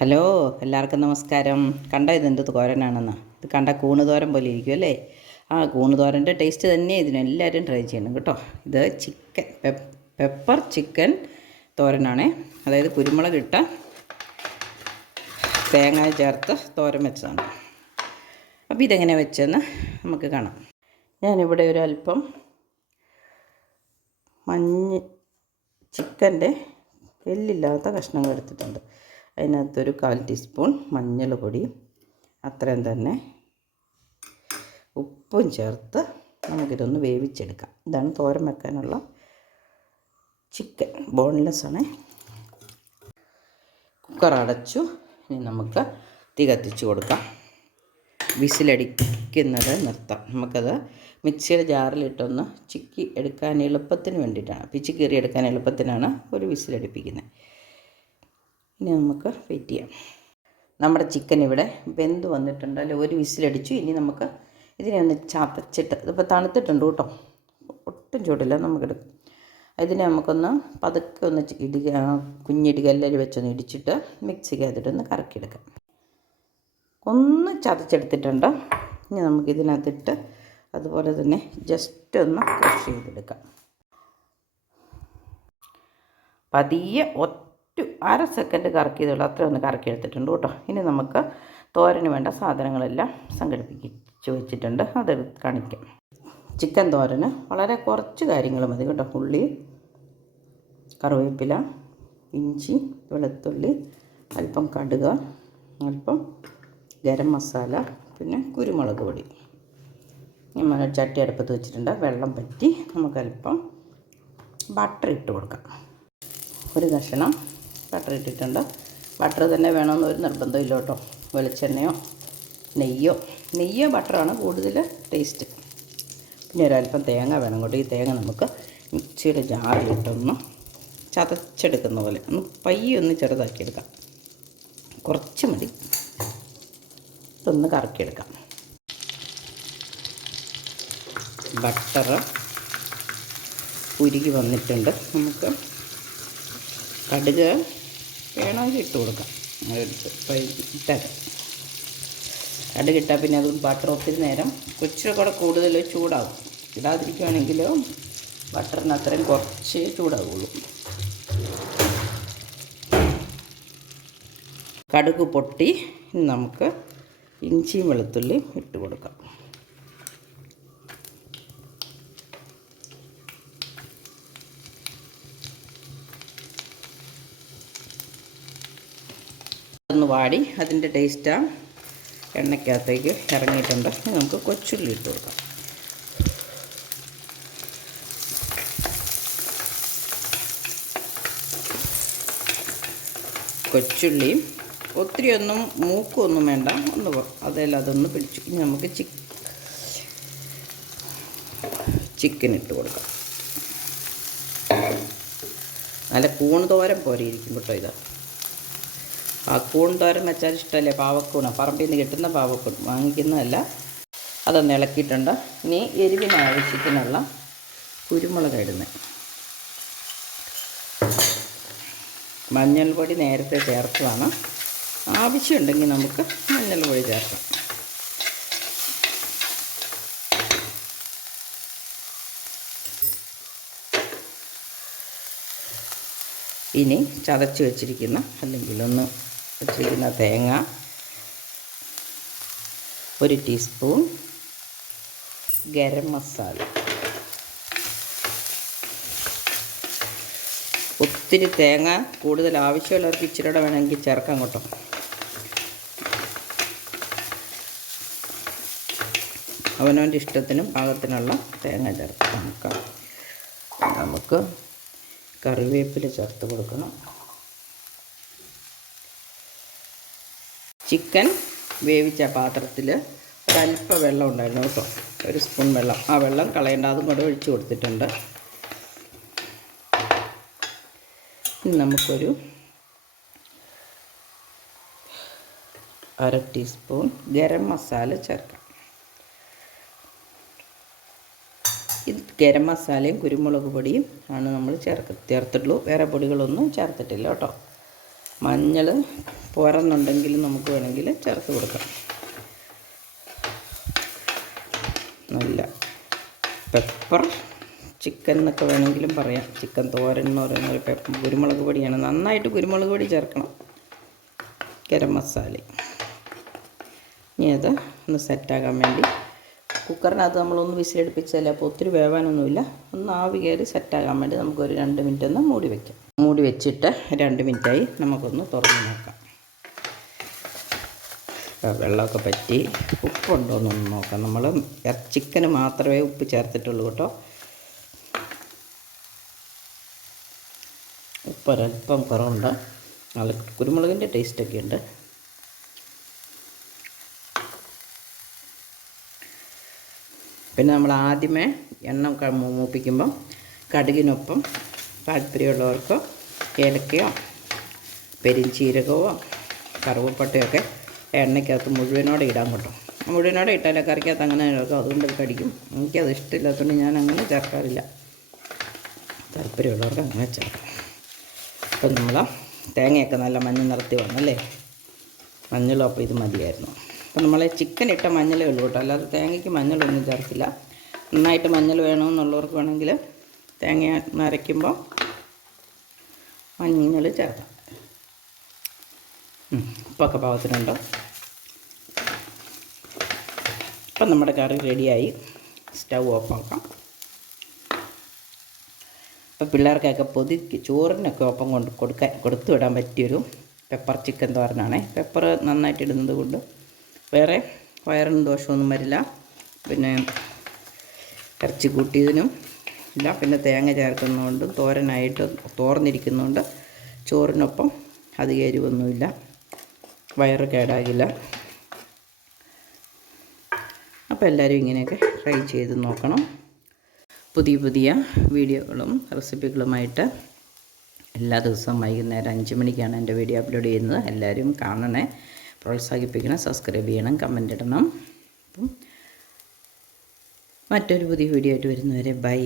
Hello, എല്ലാവർക്കും നമസ്കാരം. കണ്ട ഇതെന്ത് തോരനാണെന്ന്? ഇത് കണ്ട കൂണ് തോരൻ പോലെ ഇരിക്കും അല്ലേ? ആ കൂണ് തോരൻ്റെ ടേസ്റ്റ് തന്നെ ഇതിനെല്ലാവരും ട്രൈ ചെയ്യണം കേട്ടോ. ഇത് പെപ്പർ ചിക്കൻ തോരനാണേ. അതായത് കുരുമുളക് ഇട്ട തേങ്ങ ചേർത്ത് തോരൻ വെച്ചതാണ്. അപ്പോൾ ഇതെങ്ങനെ വെച്ചെന്ന് നമുക്ക് കാണാം. ഞാനിവിടെ ഒരു അല്പം ചിക്കൻ്റെ എല്ലില്ലാത്ത കഷ്ണങ്ങൾ എടുത്തിട്ടുണ്ട്. അതിനകത്തൊരു 1/4 ടീസ്പൂൺ മഞ്ഞൾ പൊടി, അത്രയും തന്നെ ഉപ്പും ചേർത്ത് നമുക്കിതൊന്ന് വേവിച്ചെടുക്കാം. ഇതാണ് തോരൻ വെക്കാനുള്ള ചിക്കൻ. ബോൺലെസ് ആണ്. കുക്കർ അടച്ചു. ഇനി നമുക്ക് തീ കത്തിച്ച് കൊടുക്കാം. വിസിലടിക്കുന്നത് നിർത്താം. നമുക്കത് മിക്സിയുടെ ജാറിലിട്ടൊന്ന് ചിക്കി എടുക്കാൻ എളുപ്പത്തിന് വേണ്ടിയിട്ടാണ്, പിച്ചി കീറി എടുക്കാൻ എളുപ്പത്തിനാണ് ഒരു വിസിലടിപ്പിക്കുന്നത്. ഇനി നമുക്ക് വെയിറ്റ് ചെയ്യാം. നമ്മുടെ ചിക്കൻ ഇവിടെ വെന്ത് വന്നിട്ടുണ്ട്. അല്ലെ, ഒരു വിസിലടിച്ചു. ഇനി നമുക്ക് ഇതിനെ ഒന്ന് ചതച്ചിട്ട്, ഇതിപ്പോൾ തണുത്തിട്ടുണ്ട് കേട്ടോ, ഒട്ടും ചൂടില്ല, നമുക്കെടുക്കും. ഇതിനെ നമുക്കൊന്ന് പതുക്കെ ഒന്ന് കുഞ്ഞിടികല്ലിൽ വെച്ചൊന്ന് ഇടിച്ചിട്ട് മിക്സിക്കകത്തിട്ടൊന്ന് കറക്കിയെടുക്കാം. ഒന്ന് ചതച്ചെടുത്തിട്ടുണ്ട്. ഇനി നമുക്കിതിനകത്തിട്ട് അതുപോലെ തന്നെ ജസ്റ്റ് ഒന്ന് ക്രഷ് ചെയ്തെടുക്കാം. പതിയെ അര സെക്കൻഡ് കറക്കിയതുള്ളൂ, അത്ര ഒന്ന് കറക്കിയെടുത്തിട്ടുണ്ട് കേട്ടോ. ഇനി നമുക്ക് തോരന് വേണ്ട സാധനങ്ങളെല്ലാം സംഘടിപ്പിച്ച് വെച്ചിട്ടുണ്ട്, അത് കാണിക്കാം. ചിക്കൻ തോരന് വളരെ കുറച്ച് കാര്യങ്ങൾ മതി കേട്ടോ. ഉള്ളി, കറിവേപ്പില, ഇഞ്ചി, വെളുത്തുള്ളി, അല്പം കടുക്, അല്പം ഗരം മസാല, പിന്നെ കുരുമുളക് പൊടി. നമ്മൾ ചട്ടി അടുപ്പത്ത് വെച്ചിട്ടുണ്ട്. വെള്ളം പറ്റി നമുക്കല്പം ബട്ടർ ഇട്ട് കൊടുക്കാം. ഒരു കഷണം ബട്ടർ ഇട്ടിട്ടുണ്ട്. ബട്ടർ തന്നെ വേണമെന്നൊരു നിർബന്ധമില്ല കേട്ടോ. വെളിച്ചെണ്ണയോ നെയ്യോ ബട്ടറാണ് കൂടുതൽ ടേസ്റ്റ്. പിന്നെ ഒരല്പം തേങ്ങ വേണം കേട്ടോ. ഈ തേങ്ങ നമുക്ക് മിക്സിയുടെ ജാറിലിട്ടൊന്ന് ചതച്ചെടുക്കുന്ന പോലെ ഒന്ന് പയ്യൊന്ന് ചെറുതാക്കിയെടുക്കാം. കുറച്ച് മതി. ഇതൊന്ന് കറക്കിയെടുക്കാം. ബട്ടർ ഉരുകി വന്നിട്ടുണ്ട്. നമുക്ക് കടുക് വേണമെങ്കിൽ ഇട്ട് കൊടുക്കാം. ഇട്ടേക്കാം. കടുക് ഇട്ടാൽ പിന്നെ അത് ബട്ടർ ഒത്തിരി നേരം കൊച്ചിരി കൂടെ കൂടുതൽ ചൂടാകും. ഇടാതിരിക്കുകയാണെങ്കിൽ ബട്ടറിന് അത്രയും കുറച്ച് ചൂടാകുള്ളൂ. കടുക് പൊട്ടി നമുക്ക് ഇഞ്ചിയും വെളുത്തുള്ളിയും ഇട്ട് കൊടുക്കാം. ഒന്ന് വാടി അതിൻ്റെ ടേസ്റ്റ് ആ എണ്ണയ്ക്കകത്തേക്ക് ഇറങ്ങിയിട്ടുണ്ട്. നമുക്ക് കൊച്ചുള്ളി ഇട്ട് കൊടുക്കാം. കൊച്ചുള്ളിയും ഒത്തിരി ഒന്നും മൂക്കൊന്നും വേണ്ട, അതെല്ലാം അതൊന്ന് പിടിച്ചു. ഇനി നമുക്ക് ചിക്കൻ ഇട്ട് കൊടുക്കാം. നല്ല കൂണ് തോരൻ പോലെ ഇരിക്കും കേട്ടോ. ഇത് ആ കൂൺ തോരൻ വെച്ചാൽ ഇഷ്ടമല്ലേ? പാവക്കൂണ്, പറമ്പിൽ നിന്ന് കിട്ടുന്ന പാവക്കൂൺ, വാങ്ങിക്കുന്നതല്ല. അതൊന്ന് ഇളക്കിയിട്ടുണ്ട്. ഇനി എരിവിന് ആവശ്യത്തിനുള്ള കുരുമുളക് ഇടുന്നത്. മഞ്ഞൾപ്പൊടി നേരത്തെ ചേർത്തതാണ്. ആവശ്യമുണ്ടെങ്കിൽ നമുക്ക് മഞ്ഞൾപ്പൊടി ചേർക്കാം. ഇനി ചതച്ച് വെച്ചിരിക്കുന്ന തേങ്ങ, 1 ടീസ്പൂൺ ഗരം മസാല. ഒത്തിരി തേങ്ങ കൂടുതൽ ആവശ്യമുള്ളവർക്ക് ഇച്ചിരിയുടെ വേണമെങ്കിൽ ചേർക്കാം കേട്ടോ. അവനവൻ്റെ ഇഷ്ടത്തിനും പാകത്തിനുള്ള തേങ്ങ ചേർത്ത് നമുക്ക് കറിവേപ്പില ചേർത്ത് കൊടുക്കണം. ചിക്കൻ വേവിച്ച പാത്രത്തിൽ ഒരല്പം വെള്ളം ഉണ്ടായിരുന്നു കേട്ടോ, 1 സ്പൂൺ വെള്ളം. ആ വെള്ളം കളയേണ്ട, അതും കൂടെ ഒഴിച്ച് കൊടുത്തിട്ടുണ്ട്. ഇനി നമുക്കൊരു 1/2 ടീസ്പൂൺ ഗരം മസാല ചേർക്കാം. ഇത് ഗരം മസാലയും കുരുമുളക് പൊടിയും ആണ് നമ്മൾ ചേർത്തിട്ടുള്ളൂ. വേറെ പൊടികളൊന്നും ചേർത്തിട്ടില്ല കേട്ടോ. മഞ്ഞൾ പോരെന്നുണ്ടെങ്കിൽ നമുക്ക് വേണമെങ്കിൽ ചേർത്ത് കൊടുക്കാം. നല്ല പെപ്പർ ചിക്കൻ എന്നൊക്കെ വേണമെങ്കിലും പറയാം. ചിക്കൻ തോരൻ എന്ന് പറയുന്ന ഒരു കുരുമുളക് പൊടിയാണ്. നന്നായിട്ട് കുരുമുളക് പൊടി ചേർക്കണം. ഗരം മസാല. ഇനി അത് ഒന്ന് സെറ്റാകാൻ വേണ്ടി കുക്കറിനകത്ത് നമ്മളൊന്ന് വിസിലടുപ്പിച്ചാൽ അപ്പോൾ ഒത്തിരി വേവാനൊന്നുമില്ല. ഒന്ന് ആവി കയറി സെറ്റാകാൻ വേണ്ടി നമുക്കൊരു 2 മിനിറ്റ് ഒന്ന് മൂടി വയ്ക്കാം. മൂടി വെച്ചിട്ട് 2 മിനിറ്റായി നമുക്കൊന്ന് തുറന്ന് നോക്കാം. വെള്ളമൊക്കെ പറ്റി ഉപ്പുണ്ടോ എന്നൊന്ന് നോക്കാം. നമ്മൾ ചിക്കന് മാത്രമേ ഉപ്പ് ചേർത്തിട്ടുള്ളൂ കേട്ടോ. ഉപ്പ് ഒരല്പം കുറവുണ്ട്. നല്ല കുരുമുളകിൻ്റെ ടേസ്റ്റൊക്കെ ഉണ്ട്. പിന്നെ നമ്മൾ ആദ്യമേ എണ്ണ മൂപ്പിക്കുമ്പം കടുകിനൊപ്പം താല്പര്യമുള്ളവർക്ക് ഏലക്കയോ പെരിഞ്ചീരകമോ കറുവപ്പട്ടയൊക്കെ എണ്ണയ്ക്കകത്ത് മുഴുവനോടെ ഇടാൻ കേട്ടോ. മുഴുവനോടെ ഇട്ടാലേ കറിക്കകത്ത് അങ്ങനെ ചേർക്കും. അതുകൊണ്ട് കടിക്കും. എനിക്കത് ഇഷ്ടമില്ലാത്തതുകൊണ്ട് ഞാൻ അങ്ങനെ ചേർക്കാറില്ല. താല്പര്യമുള്ളവർക്ക് അങ്ങനെ ചേർക്കാം. അപ്പം നമ്മൾ തേങ്ങയൊക്കെ നല്ല മഞ്ഞ നിറത്തി വന്നല്ലേ. മഞ്ഞളും അപ്പോൾ ഇത് മതിയായിരുന്നു. അപ്പം നമ്മൾ ചിക്കൻ ഇട്ട മഞ്ഞളേ ഉള്ളൂ കേട്ടോ. അല്ലാതെ തേങ്ങയ്ക്ക് മഞ്ഞളൊന്നും ചേർക്കില്ല. നന്നായിട്ട് മഞ്ഞൾ വേണമെന്നുള്ളവർക്ക് വേണമെങ്കിൽ തേങ്ങ നരയ്ക്കുമ്പോൾ മഞ്ഞൾ ചേർക്കാം. ഉപ്പൊക്കെ പാകത്തിനുണ്ടോ. അപ്പം നമ്മുടെ കറി റെഡിയായി. സ്റ്റൗ ഓഫാക്കാം. അപ്പോൾ പിള്ളേർക്കൊക്കെ ചോറിനൊക്കെ ഒപ്പം കൊടുത്തു വിടാൻ പറ്റിയൊരു പെപ്പർ ചിക്കൻ തോരനാണേ. പെപ്പർ നന്നായിട്ട് ഇടുന്നത് കൊണ്ട് വേറെ വയറിന് ദോഷമൊന്നും വരില്ല. പിന്നെ ഇറച്ചി കൂട്ടിയതിനും ഇല്ല. പിന്നെ തേങ്ങ ചേർക്കുന്നതുകൊണ്ട് തോരനായിട്ട് തോർന്നിരിക്കുന്നതുകൊണ്ട് ചോറിനൊപ്പം അധികം എരിവൊന്നുമില്ല. വയറ് കേടാകില്ല. അപ്പോൾ എല്ലാവരും ഇങ്ങനെയൊക്കെ ട്രൈ ചെയ്ത് നോക്കണം. പുതിയ പുതിയ വീഡിയോകളും റെസിപ്പികളുമായിട്ട് എല്ലാ ദിവസവും വൈകുന്നേരം 5 മണിക്കാണ് എൻ്റെ വീഡിയോ അപ്ലോഡ് ചെയ്യുന്നത്. എല്ലാവരും കാണണേ, പ്രോത്സാഹിപ്പിക്കണം, സബ്സ്ക്രൈബ് ചെയ്യണം, കമൻ്റ് ഇടണം. അപ്പം മറ്റൊരു പുതിയ വീഡിയോ ആയിട്ട് വരുന്നവരെ ബൈ.